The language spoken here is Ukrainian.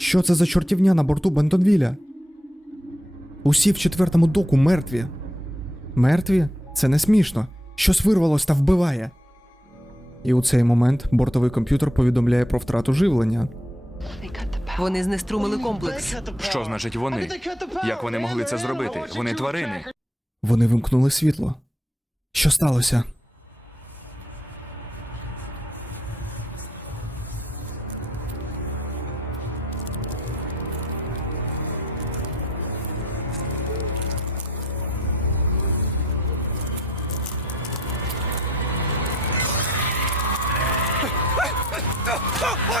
Що це за чортівня на борту Бентонвіля? Усі в четвертому доку мертві. Мертві? Це не смішно. Щось вирвалось та вбиває. І у цей момент бортовий комп'ютер повідомляє про втрату живлення. Вони знеструмили комплекс. Що значить вони? Як вони могли це зробити? Вони тварини. Вони вимкнули світло. Що сталося? Ah!